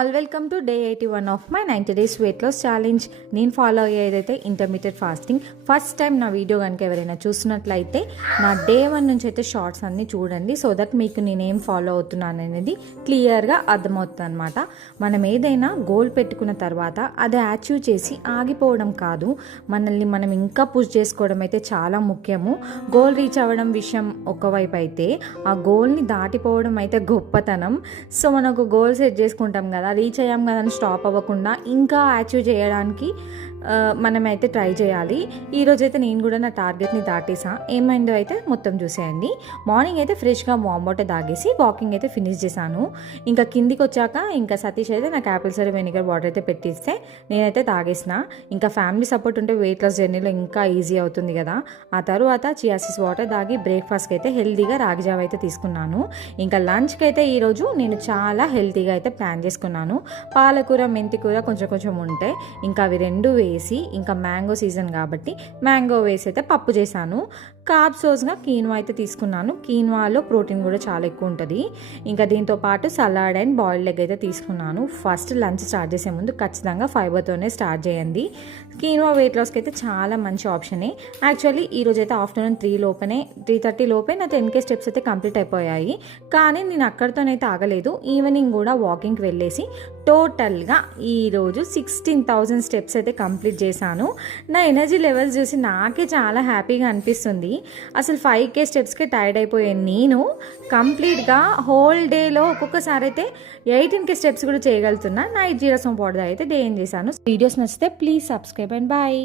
All welcome to day 81 of my 90 days weight loss challenge. నేను follow అయ్యేదైతే intermediate fasting. First time నా video కనుక ఎవరైనా చూసినట్లయితే నా డే 1 నుంచి అయితే షార్ట్స్ అన్నీ చూడండి, సో దట్ మీకు నేనేం ఫాలో అవుతున్నాను అనేది క్లియర్గా అర్థమవుతుంది అనమాట. మనం ఏదైనా గోల్ పెట్టుకున్న తర్వాత అది అచీవ్ చేసి ఆగిపోవడం కాదు, మనల్ని మనం ఇంకా పుష్ చేసుకోవడం అయితే చాలా ముఖ్యము. గోల్ రీచ్ అవ్వడం విషయం ఒకవైపు అయితే, ఆ గోల్ని దాటిపోవడం అయితే గొప్పతనం. సో మనకు గోల్ సెట్ చేసుకుంటాం కదా, రీచ్ అయ్యాం కదా అని స్టాప్ అవ్వకుండా ఇంకా అచీవ్ చేయడానికి మనమైతే ట్రై చేయాలి. ఈరోజైతే నేను కూడా నా టార్గెట్ని దాటేసా. ఏమైందో అయితే మొత్తం చూసేయండి. మార్నింగ్ అయితే ఫ్రెష్గా వామ్ వాటర్ తాగేసి వాకింగ్ అయితే ఫినిష్ చేశాను. ఇంకా కిందికి వచ్చాక ఇంకా సతీష్ అయితే నాకు యాపిల్ సైడర్ వెనిగర్ వాటర్ అయితే పెట్టిస్తే నేనైతే తాగేసిన. ఇంకా ఫ్యామిలీ సపోర్ట్ ఉంటే వెయిట్ లాస్ జర్నీలో ఇంకా ఈజీ అవుతుంది కదా. ఆ తర్వాత చియాసిస్ వాటర్ తాగి బ్రేక్ఫాస్ట్కి అయితే హెల్తీగా రాగి జావ అయితే తీసుకున్నాను. ఇంకా లంచ్కి అయితే ఈరోజు నేను చాలా హెల్తీగా అయితే ప్లాన్ చేసుకున్నాను. పాలకూర మెంతికూర కొంచెం ఉంటే ఇంకా అవి రెండు వేసి, ఇంకా మ్యాంగో సీజన్ కాబట్టి మ్యాంగో వేసి అయితే పప్పు చేశాను. కార్బ్ సోర్స్గా కీన్వా అయితే తీసుకున్నాను. కీన్వాలో ప్రోటీన్ కూడా చాలా ఎక్కువ ఉంటుంది. ఇంకా దీంతో పాటు సలాడ్ అండ్ బాయిల్డ్ ఎగ్ అయితే తీసుకున్నాను. ఫస్ట్ లంచ్ స్టార్ట్ చేసే ముందు ఖచ్చితంగా ఫైబర్తోనే స్టార్ట్ చేయండి. కీన్వా వెయిట్ లాస్కి అయితే చాలా మంచి ఆప్షనే. యాక్చువల్లీ ఈరోజు అయితే ఆఫ్టర్నూన్ 3:30 లోపే నా 10K స్టెప్స్ అయితే కంప్లీట్ అయిపోయాయి. కానీ నేను అక్కడితోనైతే ఆగలేదు. ఈవినింగ్ కూడా వాకింగ్కి వెళ్ళేసి టోటల్గా ఈరోజు 16,000 స్టెప్స్ అయితే కంప్లీట్ చేశాను. నా ఎనర్జీ లెవెల్స్ చూసి నాకే చాలా హ్యాపీగా అనిపిస్తుంది. అసలు 5K స్టెప్స్కే టైర్డ్ అయిపోయాను నేను. కంప్లీట్గా హోల్ డేలో ఒక్కొక్కసారి అయితే 18K స్టెప్స్ కూడా చేయగలుగుతున్నా. నైట్ జీరసం పౌడర్ అయితే డే ఏం చేశాను. వీడియోస్ నచ్చితే ప్లీజ్ సబ్స్క్రైబ్ అండ్ బాయ్.